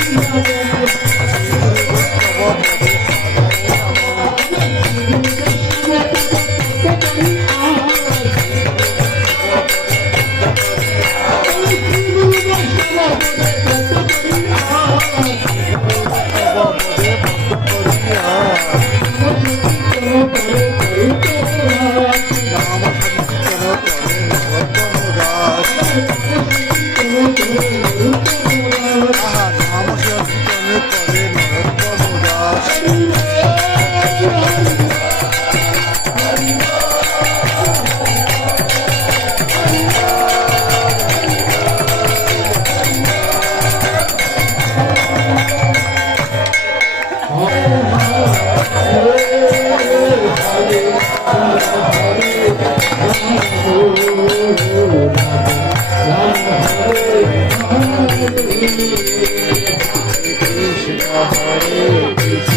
Thank you. Hare Krishna, Hare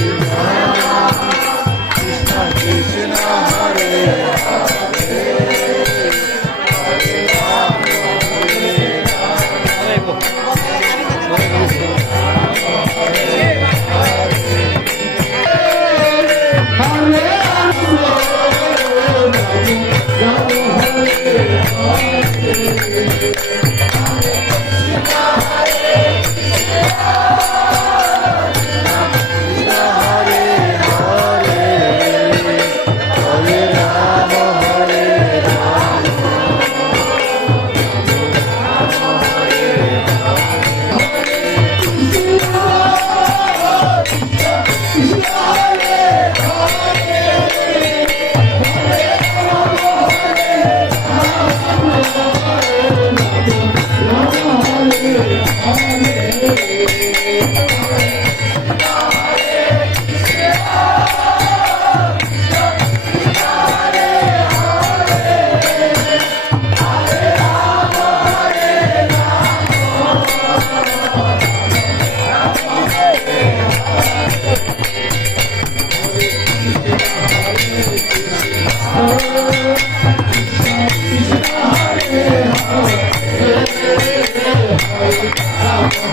Thank you. Hare